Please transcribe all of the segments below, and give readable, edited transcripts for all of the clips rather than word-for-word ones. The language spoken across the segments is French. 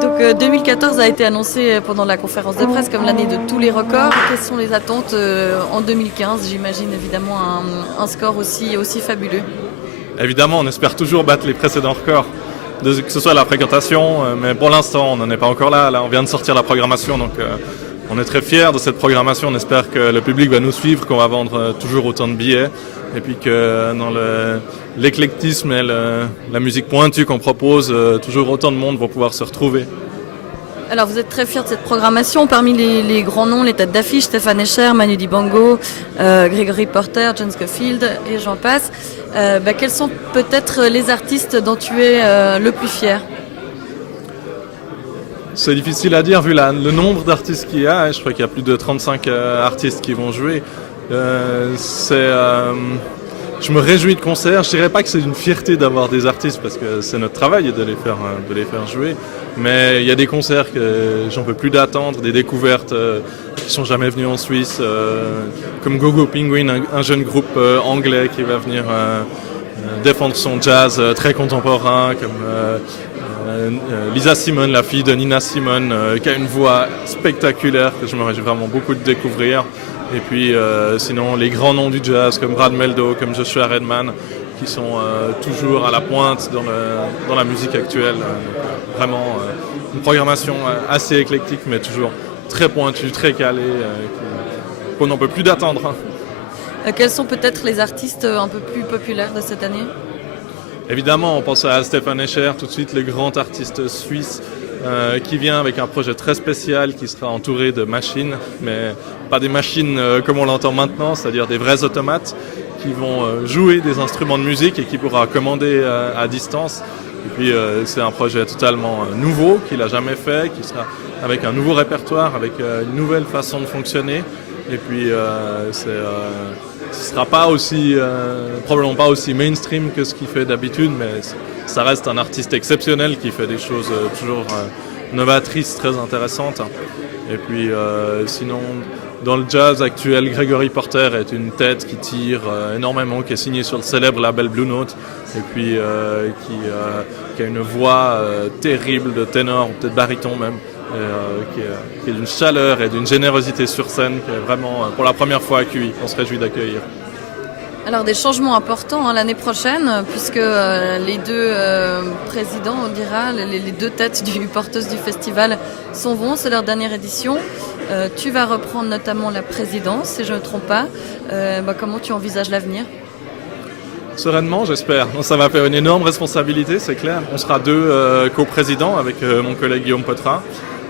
Donc 2014 a été annoncé pendant la conférence de presse comme l'année de tous les records. Quelles sont les attentes en 2015? J'imagine évidemment un score aussi fabuleux. Évidemment, on espère toujours battre les précédents records, que ce soit la fréquentation, mais pour l'instant, on n'en est pas encore là. Là, on vient de sortir la programmation, donc on est très fiers de cette programmation. On espère que le public va nous suivre, qu'on va vendre toujours autant de billets, et puis que dans l'éclectisme et la musique pointue qu'on propose, toujours autant de monde vont pouvoir se retrouver. Alors vous êtes très fiers de cette programmation. Parmi les grands noms, les têtes d'affiche, Stéphane Escher, Manu Dibango, Gregory Porter, John Scofield et j'en passe. Quels sont peut-être les artistes dont tu es le plus fier? C'est difficile à dire vu le nombre d'artistes qu'il y a. Je crois qu'il y a plus de 35 artistes qui vont jouer. Je me réjouis de concerts. Je dirais pas que c'est une fierté d'avoir des artistes parce que c'est notre travail de les faire jouer. Mais il y a des concerts que j'en peux plus d'attendre, des découvertes qui sont jamais venues en Suisse, comme Gogo Penguin, un jeune groupe anglais qui va venir défendre son jazz très contemporain, comme Lisa Simone, la fille de Nina Simone, qui a une voix spectaculaire que je me réjouis vraiment beaucoup de découvrir. Et puis sinon les grands noms du jazz comme Brad Meldo, comme Joshua Redman, qui sont toujours à la pointe dans la musique actuelle. Vraiment une programmation assez éclectique mais toujours très pointue, très calée, qu'on n'en peut plus d'attendre. Quels sont peut-être les artistes un peu plus populaires de cette année? Évidemment, on pense à Stéphane Escher, tout de suite le grand artiste suisse qui vient avec un projet très spécial qui sera entouré de machines, mais pas des machines comme on l'entend maintenant, c'est-à-dire des vrais automates qui vont jouer des instruments de musique et qui pourra commander à distance. Et puis c'est un projet totalement nouveau qu'il n'a jamais fait, qui sera avec un nouveau répertoire, avec une nouvelle façon de fonctionner. Et puis ce sera pas probablement pas aussi mainstream que ce qu'il fait d'habitude, mais ça reste un artiste exceptionnel qui fait des choses toujours novatrices, très intéressantes. Et puis sinon, dans le jazz actuel, Gregory Porter est une tête qui tire énormément, qui est signée sur le célèbre label Blue Note, et puis qui a une voix terrible de ténor, ou peut-être baryton même, qui est d'une chaleur et d'une générosité sur scène, qui est vraiment pour la première fois accueillie. On se réjouit d'accueillir. Alors des changements importants l'année prochaine, puisque les deux présidents, on dira, les deux têtes porteuses du festival s'en vont, c'est leur dernière édition. Tu vas reprendre notamment la présidence, si je ne me trompe pas. Comment tu envisages l'avenir? Sereinement, j'espère. Ça va faire une énorme responsabilité, c'est clair. On sera deux coprésidents avec mon collègue Guillaume Potra.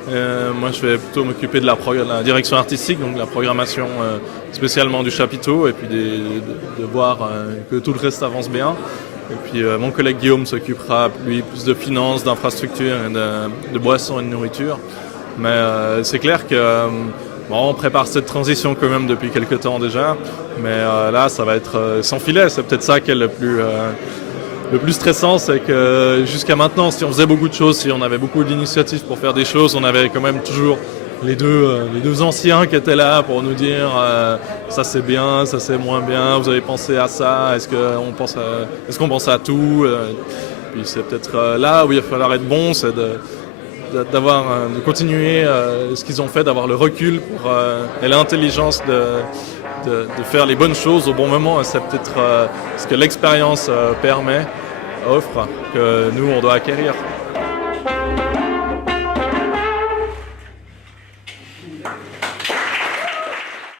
Moi, je vais plutôt m'occuper de la direction artistique, donc de la programmation spécialement du chapiteau, et puis de voir que tout le reste avance bien. Et puis mon collègue Guillaume s'occupera, lui, plus de finances, d'infrastructures, de boissons et de nourriture. Mais c'est clair que on prépare cette transition quand même depuis quelques temps déjà. Mais là, ça va être sans filet. C'est peut-être ça qui est le plus stressant, c'est que jusqu'à maintenant, si on faisait beaucoup de choses, si on avait beaucoup d'initiatives pour faire des choses, on avait quand même toujours les deux anciens qui étaient là pour nous dire ça c'est bien, ça c'est moins bien, vous avez pensé à ça, est-ce qu'on pense à tout Puis c'est peut-être là où il va falloir être bon, c'est de continuer ce qu'ils ont fait, d'avoir le recul et l'intelligence de faire les bonnes choses au bon moment. Et c'est peut-être ce que l'expérience offre, que nous on doit acquérir.